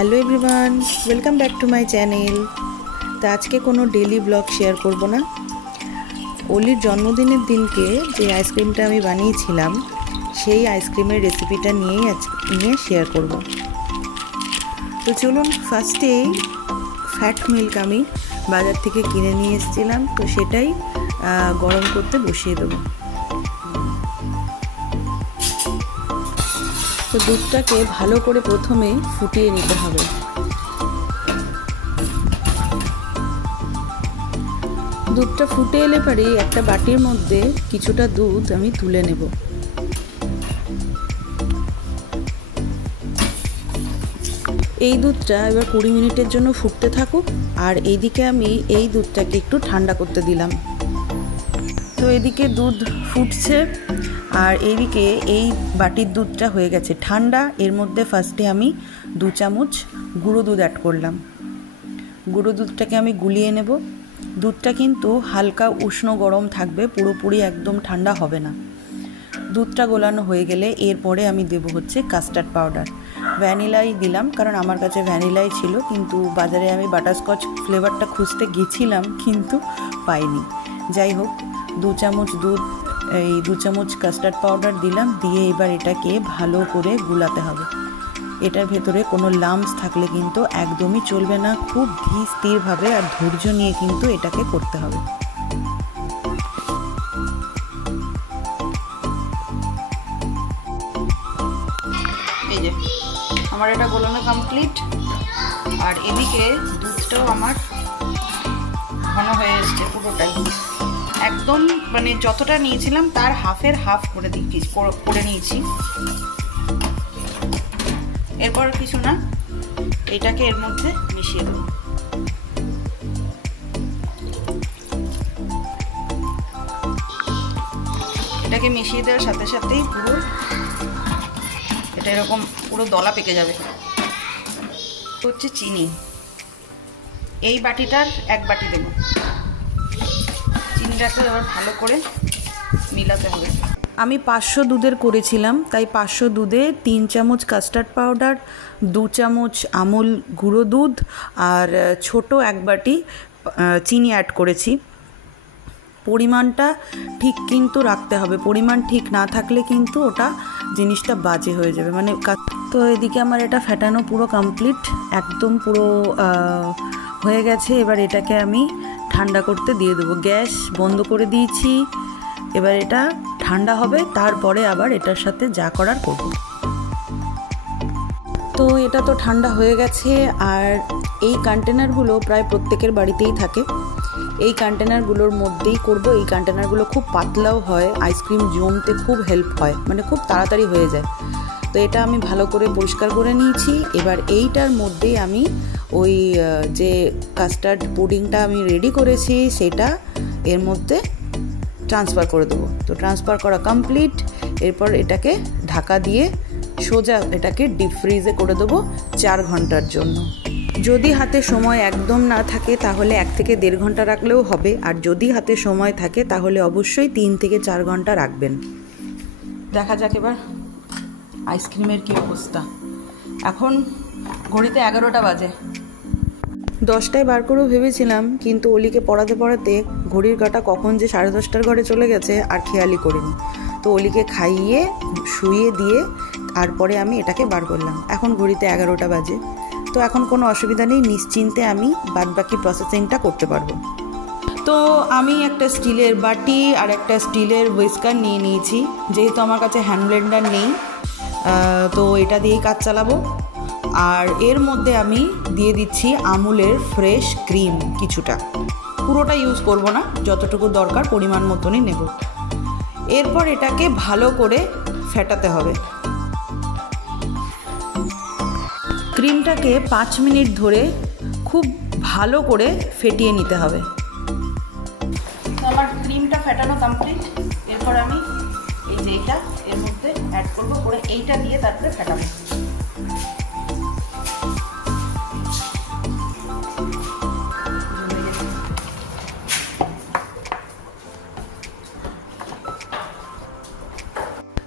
Hello everyone, welcome back to my channel. তো আজকে কোনো ডেলি ব্লগ শেয়ার করব না। অলির জন্মদিনের দিনকে যে আইসক্রিমটা আমি বানিয়েছিলাম সেই আইসক্রিমের রেসিপিটা নিয়ে শেয়ার করব। তো চলুন, ফার্স্টেই ফ্যাট মিল্ক আমি বাজার থেকে কিনে নিয়ে এসেছিলাম, তো সেটাই গরম করতে বসিয়ে দেবো। তো দুধটাকে ভালো করে প্রথমে ফুটিয়ে নিতে হবে। দুধটা ফুটে এলে পরে একটা বাটির মধ্যে কিছুটা দুধ আমি তুলে নেব। এই দুধটা এবার 20 মিনিটের জন্য ফুটতে থাকুক, আর এইদিকে আমি এই দুধটাকে একটু ঠান্ডা করতে দিলাম। তো এদিকে দুধ ফুটছে আর এইদিকে এই বাটির দুধটা হয়ে গেছে ঠান্ডা। এর মধ্যে ফার্স্টে আমি 2 চামচ গুঁড়ো দুধ অ্যাড করলাম। গুঁড়ো দুধটাকে আমি গুলিয়ে নেব। দুধটা কিন্তু হালকা উষ্ণ গরম থাকবে, পুরোপুরি একদম ঠান্ডা হবে না। দুধটা গোলানো হয়ে গেলে এরপরে আমি দেব হচ্ছে কাস্টার্ড পাউডার। ভ্যানিলাই দিলাম, কারণ আমার কাছে ভ্যানিলাই ছিল, কিন্তু বাজারে আমি বাটারস্কচ ফ্লেভারটা খুঁজতে গেছিলাম কিন্তু পাইনি। যাই হোক, 2 চামচ দুধ, এই 2 চামচ কাস্টার্ড পাউডার দিলাম, দিয়ে এবার এটাকে ভালো করে গুলাতে হবে। এটার ভেতরে কোনো লাম্পস থাকলে কিন্তু একদমই চলবে না। খুব ধীরস্থিরভাবে আর ধৈর্য নিয়ে কিন্তু এটাকে করতে হবে। এই যে আমার এটা গোলানো কমপ্লিট, আর এদিকে দুধটাও আমার ঘন হয়ে এসছে পুরোটাই, একদম মানে যতটা নিয়েছিলাম তার হাফের হাফ করে নিয়েছি। এরপর কিছু না, এটাকে এর মধ্যে মিশিয়ে দেবো। এটাকে মিশিয়ে দেওয়ার সাথে সাথেই পুরো এটা এরকম পুরো দলা পেকে যাবে। হচ্ছে চিনি, এই বাটিটার 1 বাটি দেব। চিনিটাকে এবার ভালো করে মিলাতে হবে। আমি 500 দুধের করেছিলাম, তাই 500 দুধে 3 চামচ কাস্টার্ড পাউডার, 2 চামচ আমুল গুঁড়ো দুধ আর ছোট 1 বাটি চিনি অ্যাড করেছি। পরিমাণটা ঠিক কিন্তু রাখতে হবে, পরিমাণ ঠিক না থাকলে কিন্তু ওটা জিনিসটা বাজে হয়ে যাবে। মানে তো এদিকে আমার এটা ফেটানো পুরো কমপ্লিট, একদম পুরো হয়ে গেছে। এবার এটাকে আমি ঠান্ডা করতে দিয়ে দেবো। গ্যাস বন্ধ করে দিয়েছি। এবার এটা ঠান্ডা হবে, তারপরে আবার এটার সাথে যা করার করব। তো এটা তো ঠান্ডা হয়ে গেছে, আর এই কন্টেনারগুলো প্রায় প্রত্যেকের বাড়িতেই থাকে। এই কন্টেনারগুলোর মধ্যেই করব। এই কন্টেনারগুলো খুব পাতলাও হয়, আইসক্রিম জমতে খুব হেল্প হয়, মানে খুব তাড়াতাড়ি হয়ে যায়। তো এটা আমি ভালো করে পরিষ্কার করে নিয়েছি। এবার এইটার মধ্যেই আমি ওই যে কাস্টার্ড পুডিংটা আমি রেডি করেছি সেটা এর মধ্যে ট্রান্সফার করে দেবো। তো ট্রান্সফার করা কমপ্লিট। এরপর এটাকে ঢাকা দিয়ে সোজা এটাকে ডিপ ফ্রিজে করে দেবো 4 ঘন্টার জন্য। যদি হাতে সময় একদম না থাকে তাহলে 1 থেকে 1.5 ঘন্টা রাখলেও হবে, আর যদি হাতে সময় থাকে তাহলে অবশ্যই 3 থেকে 4 ঘন্টা রাখবেন। দেখা যাক এবার আইসক্রিমের কী অবস্থা। এখন ঘড়িতে 11টা বাজে। 10টায় বার করেও ভেবেছিলাম, কিন্তু অলিকে পড়াতে পড়াতে ঘড়ির কাঁটা কখন যে 10:30টার ঘরে চলে গেছে আর খেয়ালই করিনি। তো অলিকে খাইয়ে শুইয়ে দিয়ে তারপরে আমি এটাকে বার করলাম। এখন ঘড়িতে 11টা বাজে। তো এখন কোনো অসুবিধা নেই, নিশ্চিন্তে আমি বাদবাকি প্রসেসিংটা করতে পারবো। তো আমি একটা স্টিলের বাটি আর একটা স্টিলের হুইস্কার নিয়ে নিয়েছি, যেহেতু আমার কাছে হ্যান্ড ব্লেন্ডার নেই, তো এটা দিয়েই কাজ চালাবো। আর এর মধ্যে আমি দিয়ে দিচ্ছি আমুলের ফ্রেশ ক্রিম কিছুটা, পুরোটা ইউজ করব না, যতটুকু দরকার পরিমাণ মতনই নেব। এরপর এটাকে ভালো করে ফেটাতে হবে। ক্রিমটাকে 5 মিনিট ধরে খুব ভালো করে ফেটিয়ে নিতে হবে। আমার ক্রিমটা ফেটানো কমপ্লিট। এরপর আমি এই যে এইটা এর মধ্যে অ্যাড করবো, করে এইটা দিয়ে তারপরে ফেটাবো।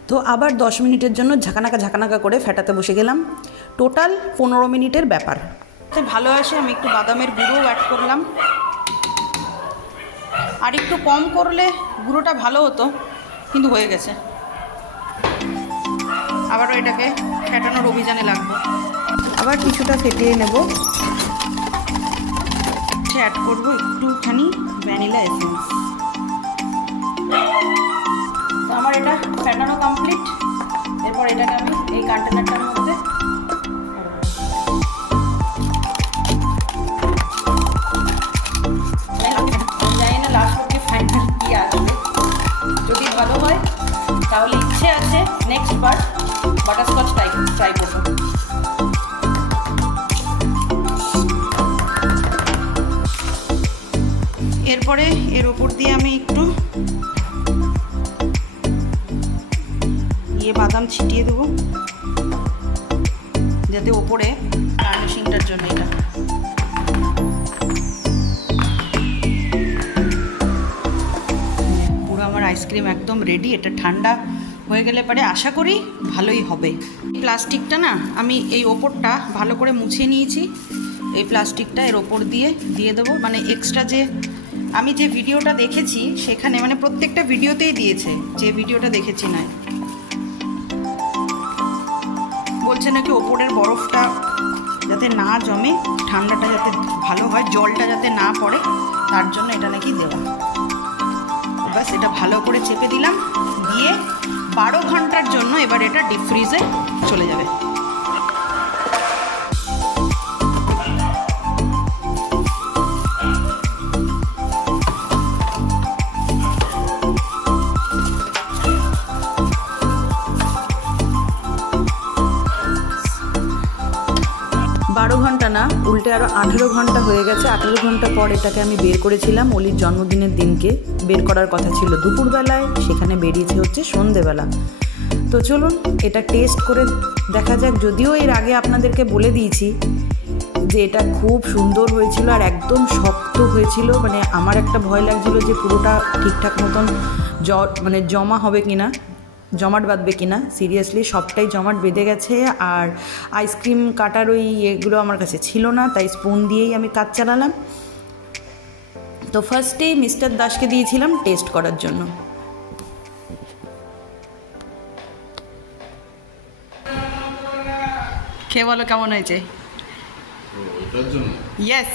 তো আবার 10 মিনিটের জন্য ঝাঁকানাকা করে ফেটাতে বসে গেলাম। টোটাল 15 মিনিটের ব্যাপার। ভালো আসে। আমি একটু বাদামের গুঁড়োও অ্যাড করলাম, আর একটু কম করলে গুঁড়োটা ভালো হতো, কিন্তু হয়ে গেছে। আবারও এটাকে ফেটানোর অভিযানে লাগবো। আবার কিছুটা ফেটিয়ে নেব। অ্যাড করবো একটুখানি ভ্যানিলা এসেন্স। আমার এটা ফেটানো কমপ্লিট। এরপর এটাকে আমি এই কন্টেনারটার মধ্যে জানি না লাস্ট অব্দি ফাইনাল কি আসবে। যদি ভালো হয় তাহলে ইচ্ছে আছে নেক্সট বার বাটারস্কচ ট্রাই করবো। এরপরে এর ওপর দিয়ে আমি একটু বাদাম ছিটিয়ে দেবো, যাতে ওপরে গার্নিশিংটার জন্য। এটা পুরো আমার আইসক্রিম একদম রেডি। এটা ঠান্ডা হয়ে গেলে পরে আশা করি ভালোই হবে। প্লাস্টিকটা না আমি এই ওপরটা ভালো করে মুছে নিয়েছি। এই প্লাস্টিকটা এর ওপর দিয়ে দেবো। মানে এক্সট্রা যে আমি যে ভিডিওটা দেখেছি সেখানে, মানে প্রত্যেকটা ভিডিওতেই দিয়েছে, যে ভিডিওটা দেখেছি না, বলছে নাকি ওপরের বরফটা যাতে না জমে, ঠান্ডাটা যাতে ভালো হয়, জলটা যাতে না পড়ে, তার জন্য এটা নাকি দেওয়া। ব্যাস এটা ভালো করে চেপে দিলাম, দিয়ে 12 ঘন্টার জন্য এবার এটা ডিপ ফ্রিজে চলে যাবে। ঘন্টা না, উল্টে আরও 18 ঘন্টা হয়ে গেছে। 18 ঘন্টা পর এটাকে আমি বের করেছিলাম অলির জন্মদিনের দিনকে। বের করার কথা ছিল দুপুরবেলায়, সেখানে বেরিয়েছে হচ্ছে সন্ধেবেলা। তো চলুন এটা টেস্ট করে দেখা যাক। যদিও এর আগে আপনাদেরকে বলে দিয়েছি যে এটা খুব সুন্দর হয়েছিল আর একদম শক্ত হয়েছিল। মানে আমার একটা ভয় লাগছিল যে পুরোটা ঠিকঠাক মতন মানে জমা হবে কিনা, জমাট বাঁধবে কিনা। সিরিয়াসলি সবটাই জমাট বেঁধে গেছে। আর আইসক্রিম কাটার ওই এগুলো আমার কাছে ছিল না, তাই স্পুন দিয়েই আমি কাজ চালালাম। তো ফার্স্টেই মিস্টার দাসকে দিয়েছিলাম টেস্ট করার জন্য। খেয়ে বলো কেমন হয়েছে। ইয়েস,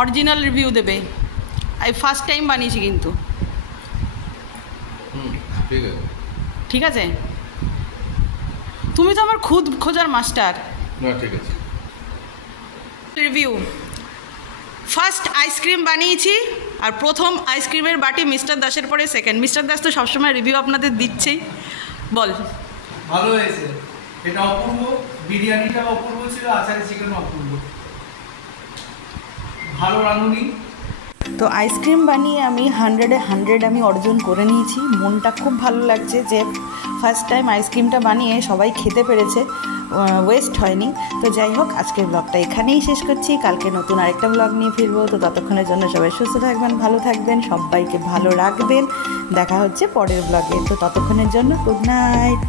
অরিজিনাল রিভিউ দেবে। আমি ফার্স্ট টাইম বানিয়েছি কিন্তু। ঠিক আছে, তুমি তো আমার খুদ খোঁজার মাস্টার। ঠিক আছে, রিভিউ। ফার্স্ট আইসক্রিম বানিয়েছি, আর প্রথম আইসক্রিমের বাটি মিস্টার দাসের পরে সেকেন্ড। মিস্টার দাস তো সবসময় রিভিউ আপনাদের দিচ্ছেই। বল। ভালো হয়েছে, এটা অপূর্ব। বিরিয়ানিটা অপূর্ব ছিল, আচারি চিকেন অপূর্ব, ভালো রাঁধুনি। তো আইসক্রিম বানিয়ে আমি 100-এ 100 আমি অর্জন করে নিয়েছি। মনটা খুব ভালো লাগছে যে ফার্স্ট টাইম আইসক্রিমটা বানিয়ে সবাই খেতে পেরেছে, ওয়েস্ট হয়নি। তো যাই হোক, আজকের ব্লগটা এখানেই শেষ করছি। কালকে নতুন আরেকটা ব্লগ নিয়ে ফিরবো। তো ততক্ষণের জন্য সবাই সুস্থ থাকবেন, ভালো থাকবেন, সবাইকে ভালো রাখবেন। দেখা হচ্ছে পরের ব্লগে। তো ততক্ষণের জন্য গুড নাইট।